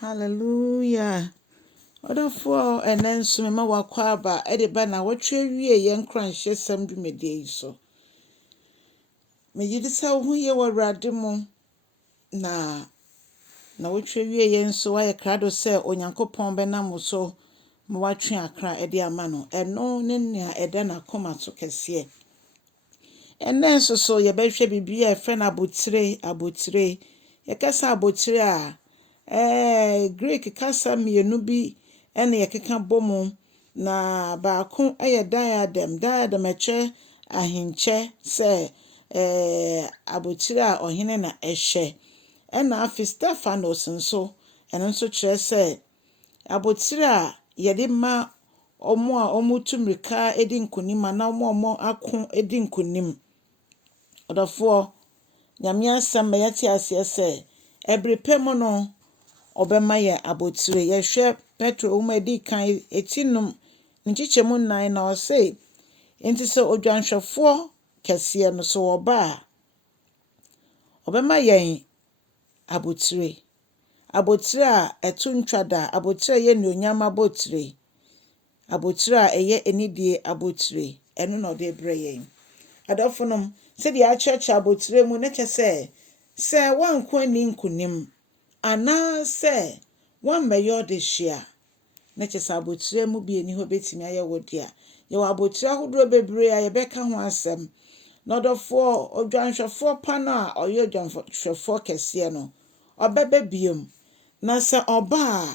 Hallelujah. Odafo enenso me ma wakwa aba e de ba na wotwe wie ye nkranhye sam dwumedie so. Me yidi sa wo ye wawrade mo na wotwe wie ye nso wa ye krado se onyankopon be na mo so mo watwe akra e de ama no. Eno ne nea e de na koma so kese. Enenso so ye behwe bibia e fe na abotire. Ye kasa abotire a Greek kasa mienu bi ene yekeka bomu na baako eye diadem eche ahinche se abotire a ohene na ehye ena afi Stephanos nso eno nso kire se abotire a yede ma omo a omutumrika edi nkonim na omo ako edi nkonim odofo nyame asem yati ase se ebrepem no obema ye abotire ye hwe Petro umedi kan etinum nchichemu nan na o say enti so odwanhwefo kese no so oba obema ye abotire a etu ntwada abotire ye nuonyam abotire a eye enidie abotire eno no de breye adofonom se dia church abotire mu ne chese se wanko ni nkunim ana se wan meyo de hia na chese abotire mu bi eni ho betimi aye wodia ye wa abotire hodro bebre a ye beka ho asem no dofo odwanhwefo pa na oye odwanhwefo kese no obebe biom na se oba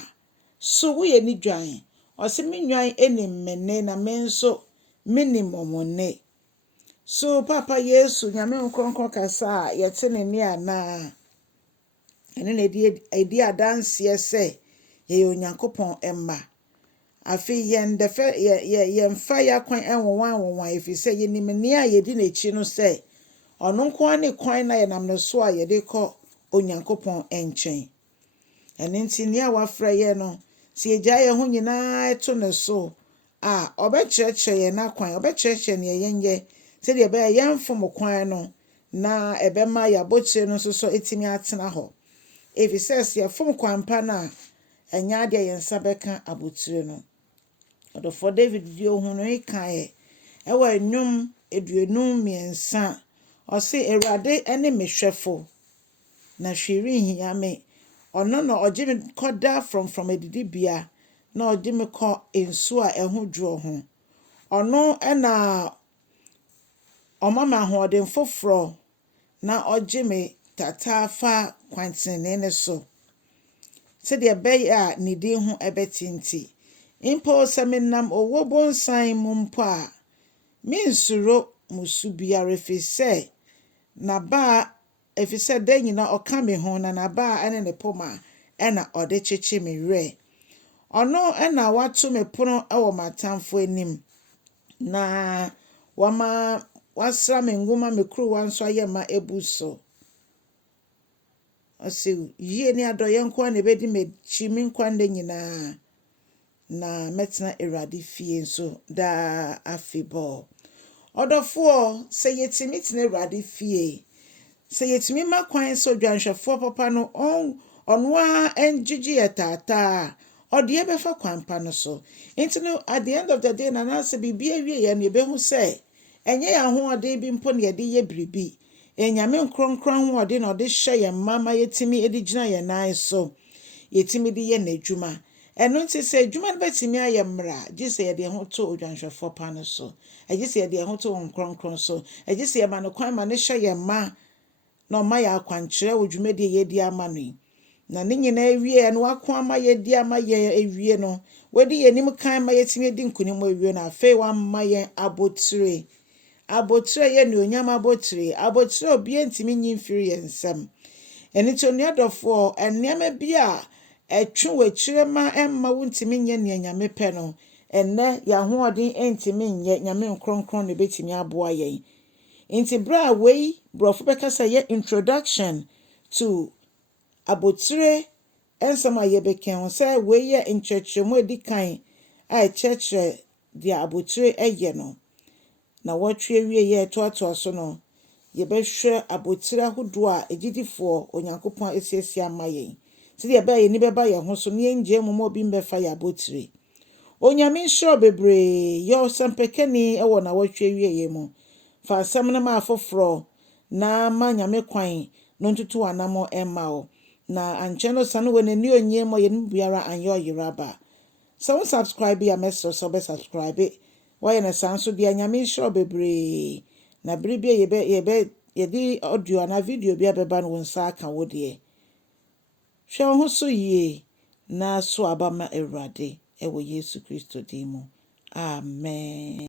so wo ye ni dwan o se menwan eni mene na menso minimum ne so papa Yesu nyame nkronkron kasa yete ne ni ana ene na edi adanse se ye onyankopon emma afi ye mfa ya kwan enwowan efise ye nimne a yedi na chi no se ono nko ani kwan na ye namne so a ye de ko onyankopon enchen ene nti ni a wafra ye no se eja ye ho nyina eto ne so a obekyerekye ye na kwan obekyerekye ne ye nye se de be ye mfom kwan no na ebema ya bochire no so etimi atena ho efise ye fom kwan pa na enya de ye nsa beka abotire no odofo David di ohun no ikae ewa nnwom eduonum miensa o se Awurade ene mehwefo na hwiri hia me ono no ogime koda from edidibia na ogime ko ensu a eho dwo ho ono ena omama hoden foforo na ogime tatafa kwantene ne so se de be a nidi ho ebetinti impo seminam owo bonsan mumpo a minsuro musubia refise na ba efise de nyina okame ho na ba ene ne poma ena ode cheche me re ono ena watu me pono ewo matamfo anim na wama wasra me nguma me kru wanso aye ma ebuso ose yie ni adoye nko na bedi me chimi nkwa nde nyina na metna Awurade fie nso da afibo odofo se yetimi tena Awurade fie se yetimi makwan so dwanhwefo papa no ono a enjiji etata ode ye befa kwampa no so enti no at the end of the day na se bibia wie ye ne behu se enye ya ho ode bi mpo ne ye de ye bribi enyame nkronkron ho ode na ode hye ye mama yetimi edigina ye nan so yetimi de ye n'adwuma eno nti se adwuma no betimi aye mra gise ye de ho to odwanhwefo pa no so agise ye de ho to nkronkron so agise ye ma no kwan ma ne hye ye ma na ma ya akwankyere odwuma de ye di ama no na ne nyina awie no wakwa ma ye di ama ye awie no wodi ye nim kan ma yetimi di nkunim awie na afi wa ma ye abotire ye ne onyam abotire obi entimi nyimfiri ye nsam eni to ne adofo enema bi a etwe wachire ma emma wuntimi nye ne nyame pe no enne ya ho odin entimi nye nyame nkronkron ne betimi aboa ye enti bra wei brofo bekasa ye introduction to abotire ensama ye beken ho say wei ye nkyerkyeremu edikan a kyerkyere dia abotire eye no na watwe wie ye toatoa so no ye behwe abotire hodo a egidifo onyankopon esiesie amaye Ti de ba ye ni beba ye ho so ne nje mu mo bi mbefa ya Abotire. Onyame nhyira bebree yo sempekani e wo na wotwe wieye mu. Fa asɛm no ma afoforo na ma nyame kwan no ntutu anamo emma o. Na anche no sane we ni onye mo ye no biara anyo yeraba. So subscribe ya meso so be subscribe. Why na sanso dia nyame nhyira bebree. Na bribie ye di audio na video bia beba no nsa aka wo de. Hwe ho so yie na so aba ma Awurade ewo Yesu Kristo din mu. Amen.